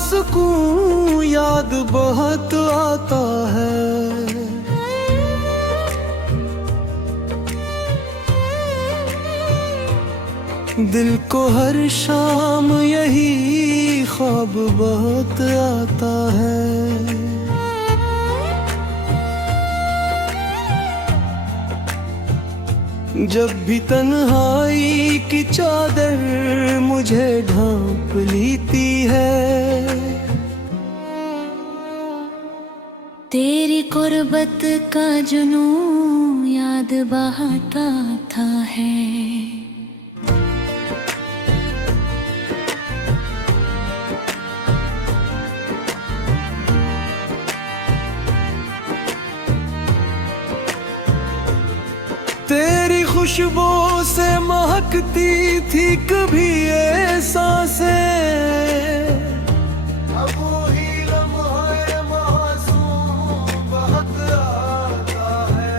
सुकून याद बहुत आता है। दिल को हर शाम यही ख्वाब बहुत आता है। जब भी तन्हाई की चादर मुझे ढांप लेती है, तेरी कुर्बत का जुनून याद बहाता था है। तेरी खुशबू से महकती थी कभी ये सांसें, अब वही लम्हे मासूम बहुत आता है।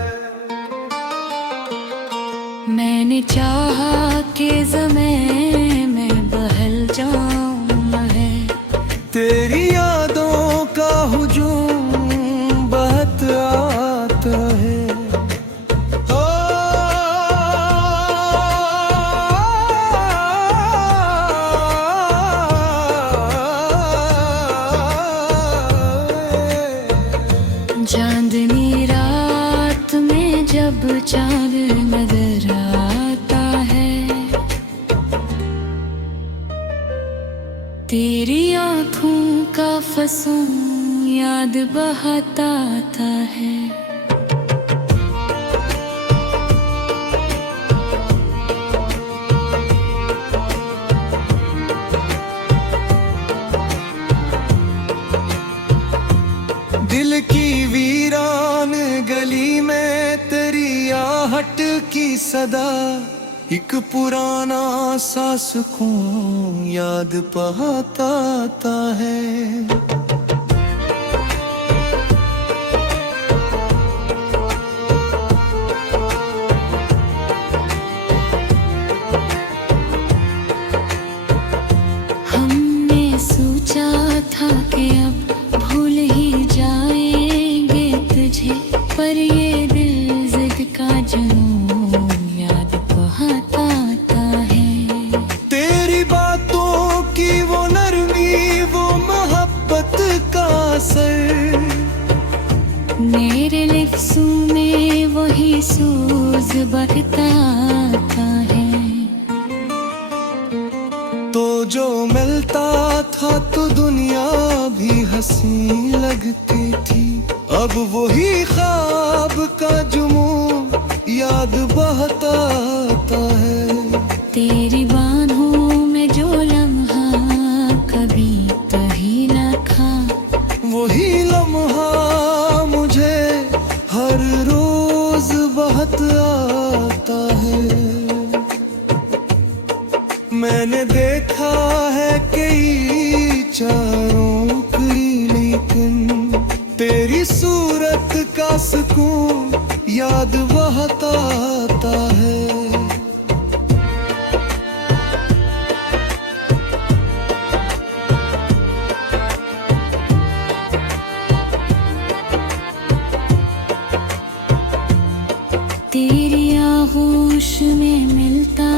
मैंने चाहा कि ज़मीं में बहल जाऊं है, तेरी यादों का हुजूम बहुत आता है। चांदनी रात में जब चांद नजर आता है, तेरी आँखों का फसूं याद बहाता आता है। दिल की वीरान गली में तेरी आहट की सदा, एक पुराना सा सुकून याद बहाता आता है। हमने सोचा था कि अब भूल ही जाएंगे तुझे, पर ये दिल जिद का जुनून याद बहाता आता है। तेरी बातों की वो नरमी, वो मोहब्बत का असर, मेरे लिफ्सों में वही सूज बढ़ता आता है। तो जो मिलता था तो दुनिया भी हंसी लगती थी, अब वही ख्वाब का जुनून याद बहता आता है। तेरी बाहों में जो लम्हा कभी कहीं न था, वही लम्हा मुझे हर रोज बहुत आता है। मैंने देखा है कई चारों की, लेकिन तेरी सूरत का सुकून याद बहुत आता है। तेरी आगोश में मिलता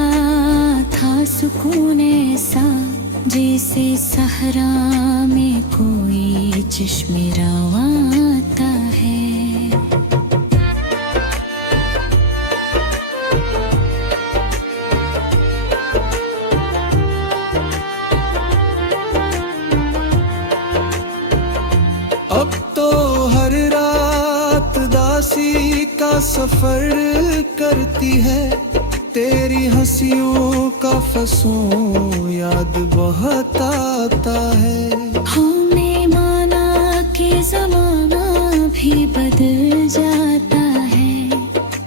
था सुकून ऐसा, जैसे सहरा में कोई चश्मे रवा आता है। अब तो हर रात दासी का सफर करती है, तेरी हंसियों का फसूं याद बहुत आता है। हमने माना कि ज़माना भी बदल जाता है,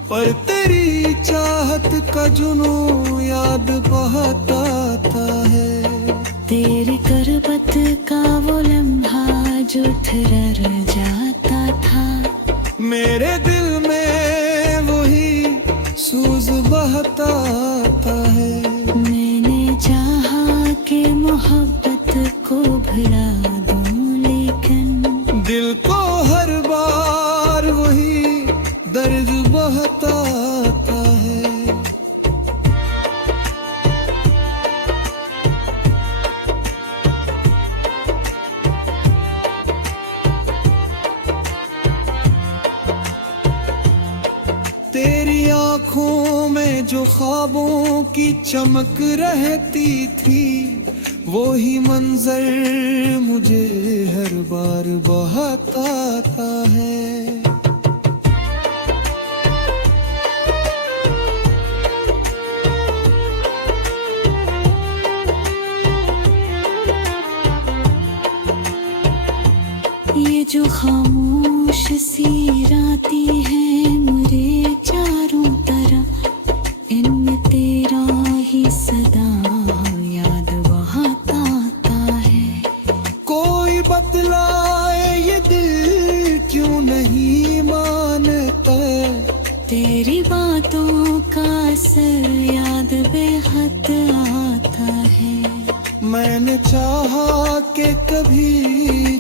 पर तेरी चाहत का जुनून याद बहुत आता है। तेरी कुर्बत का वो लम्हा जो ठहर जाता था, मेरे दिल में वही सूज बहता आता है। मैंने चाहा कि मोहब्बत को भुला में जो ख्वाबों की चमक रहती थी, वो ही मंजर मुझे हर बार बहुत आता है। ये जो खामोश सी रातें हैं मेरे चारों तरफ, इनमें तेरा ही सदा याद बहुत आता है। कोई बतलाए ये दिल क्यों नहीं मानता, तेरी बातों का असर याद बेहद आता है। मैंने चाहा कि कभी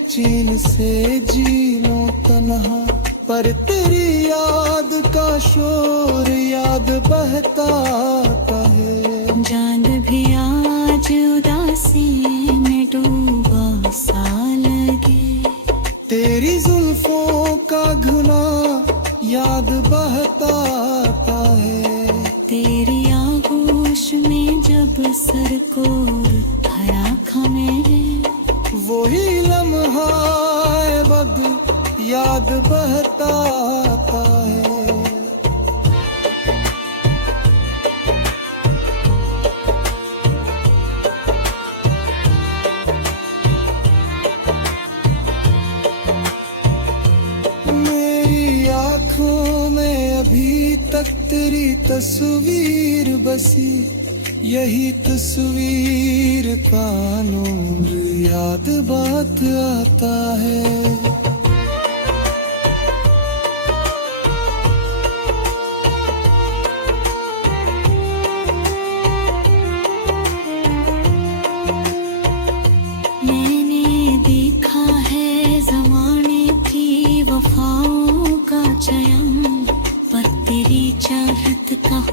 चैन से जी लूं तन्हा, पर तेरी याद का शोर याद बहता आता है। चांद भी आज उदासी में डूबा सा लगे, तेरी जुल्फों का घुना याद बहता आता है। तेरी आगोश में जब सर को भरा खमे, वही लम्हा बद याद बहता आता है। मेरी आँखों में अभी तक तेरी तस्वीर बसी, यही तस्वीर का नूर याद बात आता है। मैंने देखा है ज़माने की वफाओं का चयन, पर तेरी चाहत का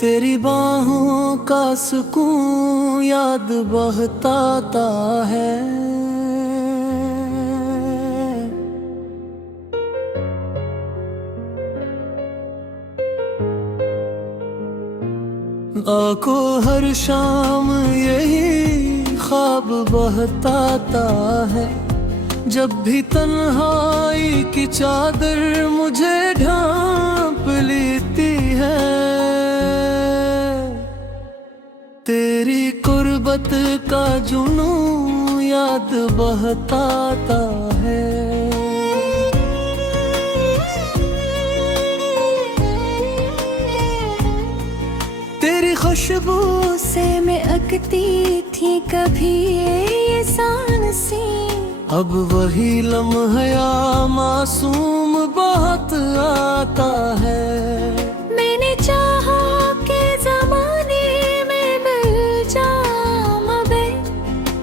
तेरी बाहों का सुकून याद बहुत आता है। आंखों हर शाम यही ख्वाब बहुत आता है, जब भी तन्हाई की चादर मुझे ढांप लेती है। तेरी कुर्बत का जुनून याद बहुत आता है। तेरी खुशबू से महकती थी कभी ये सांसें, अब वही लम्हा मासूम बहुत आता है। मैंने चाहा के ज़माने में मिल जाऊं मैं,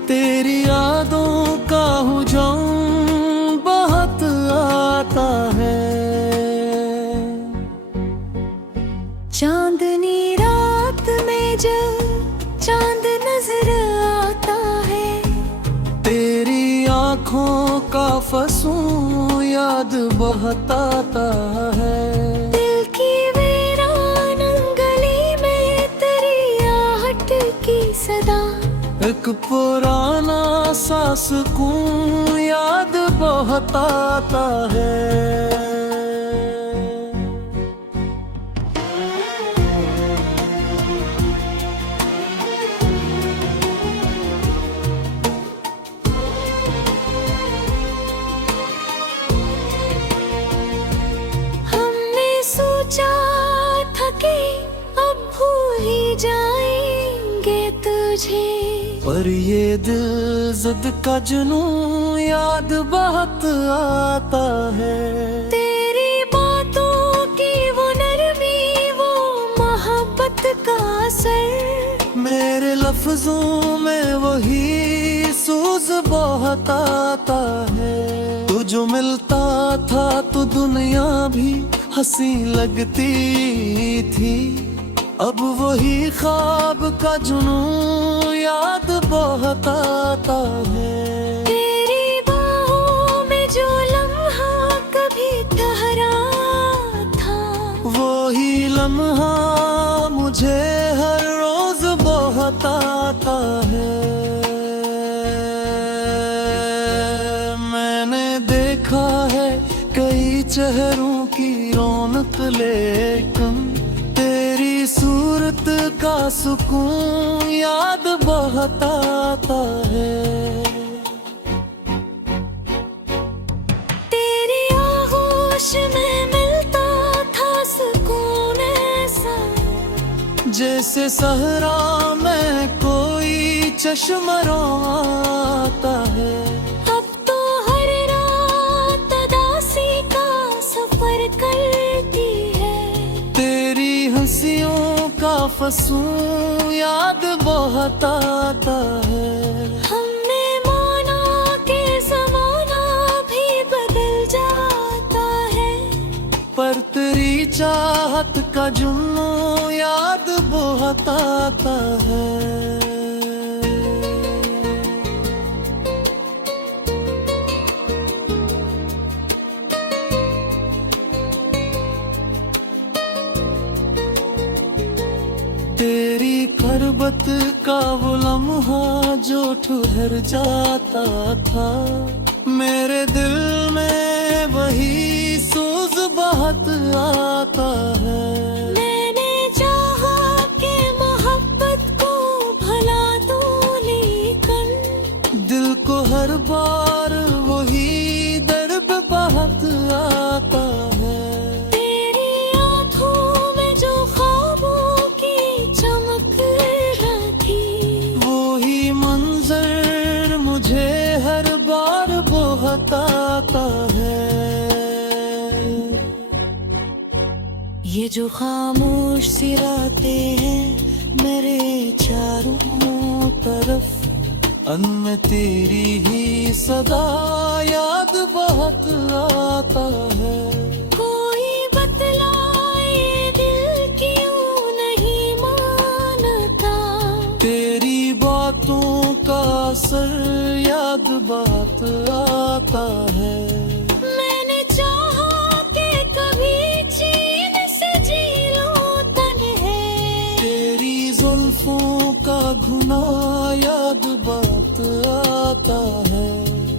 तेरी यादों का हुजूम बहुत आता है। चांदनी रात में जब चांद नजर आता है, तेरी आँखों का फसूं याद बहुत आता है। दिल की वीरान गली में तेरी आहट की सदा, एक पुराना सा सुकून याद बहुत आता है। हमने सोचा था कि अब भूल ही जाएंगे तुझे, पर ये दिल जिद का जुनून याद बहुत आता है। तेरी बातों की वो नरमी, वो मोहब्बत का असर, मेरे लफ्जों में वही सूज बहुत आता है। तू जो मिलता था तो दुनिया भी हंसी लगती थी, अब वही ख्वाब का जुनून याद बहुत आता है। तेरी बाहों में जो लम्हा कभी ठहरा था, वही लम्हा मुझे हर रोज बहुत आता है। मैंने देखा है कई चेहरों की रौनक, लेकिन तेरी सूरत का सुकून याद बहुत आता है। तेरी आगोश में मिलता था सुकून ऐसा, जैसे सहरा में कोई चश्मा आता है। अब तो हर रात दासी का सफर करती है। तेरी हंसियों का फसूं याद बहुत आता है। हमने माना कि ज़माना भी बदल जाता है, पर तेरी चाहत का जुनून याद बहुत आता है। तेरी करबत का वो लम्हा जो ठहर जाता था, मेरे दिल में वही सूज बहुत आता है। मैंने चाहा कि मोहब्बत को भला दूं, लेकिन दिल को हर बार वही दर्द बहुत आता है। तेरी आँखों में जो ख्वाबों की चमक थी, वही मंजर मुझे हर बार बहुत आता है। ये जो खामोश सी रातें हैं मेरे चारों तरफ, में तेरी ही सदा याद बहुत आता है। कोई बतलाए दिल क्यों नहीं मानता, तेरी बातों का असर याद बात आता है। मैंने चाहा कि कभी चैन से जी लूं तन्हे, तेरी जुल्फों का घुना याद बात आता है।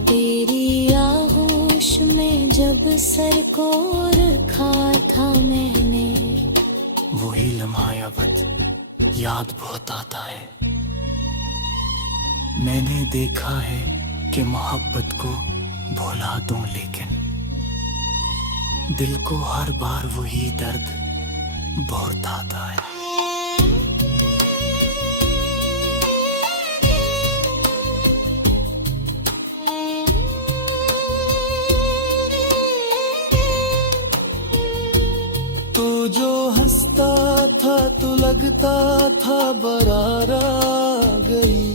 तेरी आगोश में जब सर को रखा था मैंने, वही लम्हा याद बहुत आता है। मैंने देखा है कि मोहब्बत को भुला दूं, लेकिन दिल को हर बार वही दर्द बहुत आता है। तू जो हंसता था तो लगता था बारात आ गई,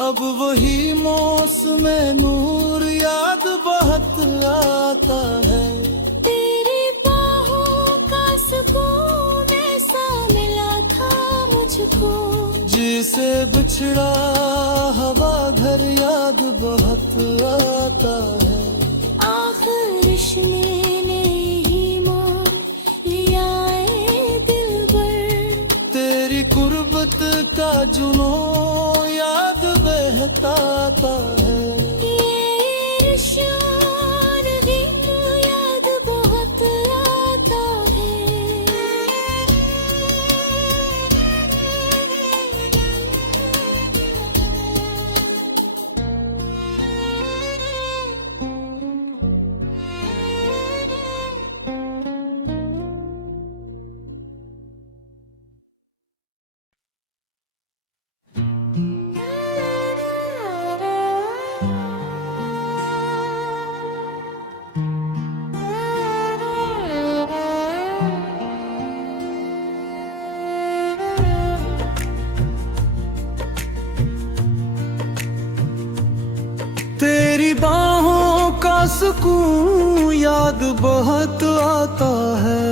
अब वही मौसम नूर याद बहुत आता है। तेरी बाहों का सुकून ऐसा मिला था मुझको, जिसे बिछड़ा हवा घर याद बहुत आता है। आखिर रिश्ते ने ही मान लिया ए दिलबर, तेरी कुर्बत का जुनून याद बहता आता है। ये निशान दिन याद बहुत आता है। तेरी बाहों का सुकून याद बहुत आता है।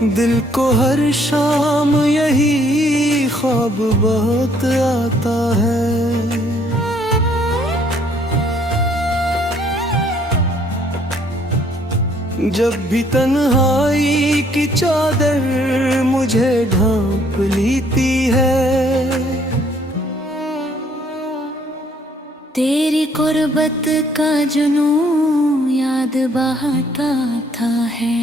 दिल को हर शाम यही ख्वाब बहुत आता है। जब भी तन्हाई की चादर मुझे ढांप लेती है, तेरी कुर्बत का जुनून याद बहाता था है।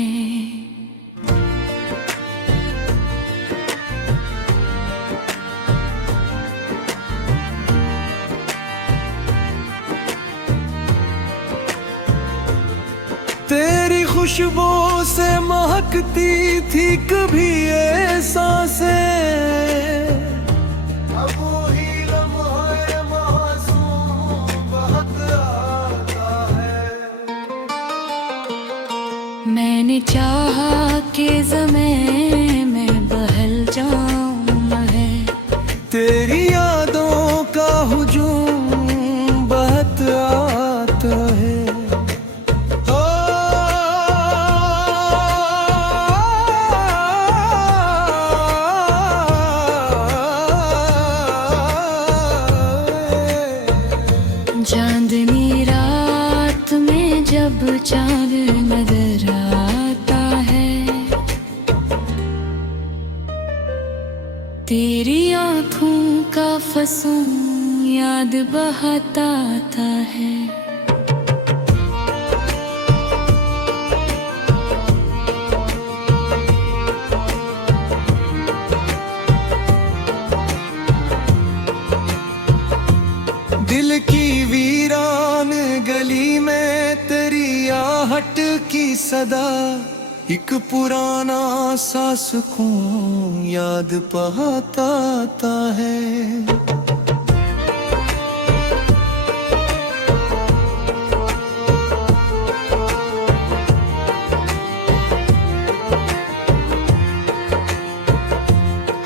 तेरी खुशबू से महकती थी कभी ये सांसें, अब वही लम्हे मासूम बहुत आता है। मैंने चाहा कि ज़मीं में बहल जाऊं मैं, तेरी यादों का हुजूम बहुत आता है। चांदनी रात में जब चांद नजर आता है, तेरी आँखों का फसूं याद बहाता आता है। दिल की वीरान गली में तेरी आहट की सदा, एक पुराना सा सुकून याद बहाता आता है।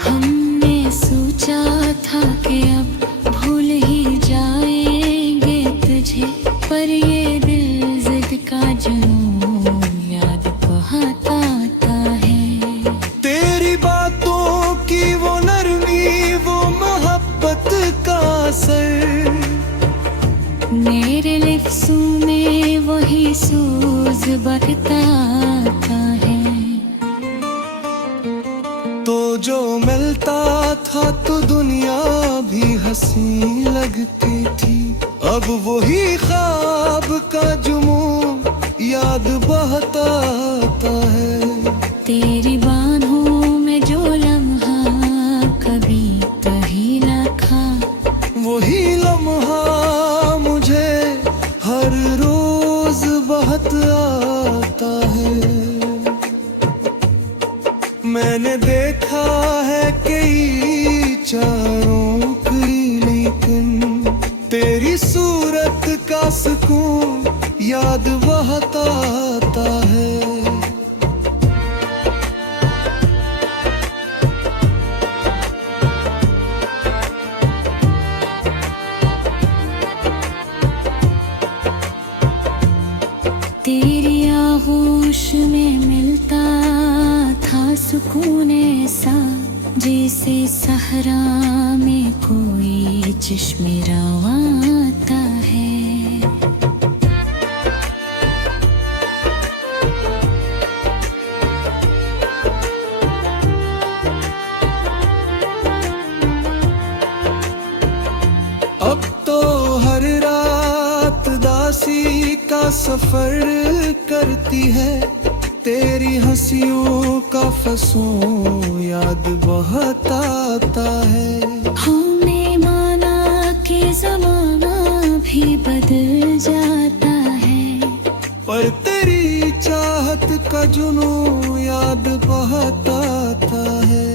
हमने सोचा था कि अब भूल ही जाएंगे तुझे, पर ये दिल जिद का जुनून याद बहाता आता है। तेरी बातों की वो नरमी, वो मोहब्बत का असर, मेरे लिफ्सों में वही सूज बरता आता है। तो जो मिलता था तो दुनिया भी हंसी लगती थी, अब वही ख्वाब का जुनून याद बहता आता है। तेरी बाहों में जो लम्हा कभी कहीं रखा, वही लम्हा मुझे हर रोज बहुत आता है। मैंने देखा है कई चारों की, लेकिन तेरी सूरत का सुकून याद बहता आता है। तेरी आगोश में मिलता था सुकून ऐसा, जैसे सहरा में कोई चश्मे रवाता है। अब तो हर रात दासी का सफर करती है, तेरी हंसियों का फसूं याद बहुत आता है। हमने माना कि ज़माना भी बदल जाता है, पर तेरी चाहत का जुनून याद बहुत आता है।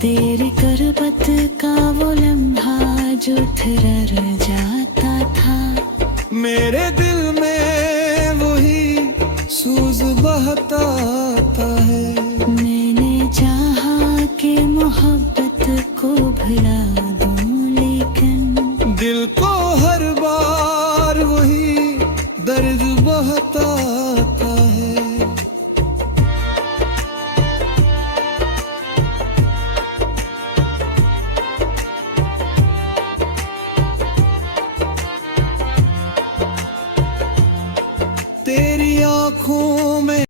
तेरी कुर्बत का वो लम्हा जो थरर जाता था, मेरे दिल में वही सूज बहता आता है। मैंने चाहा कि मोहब्बत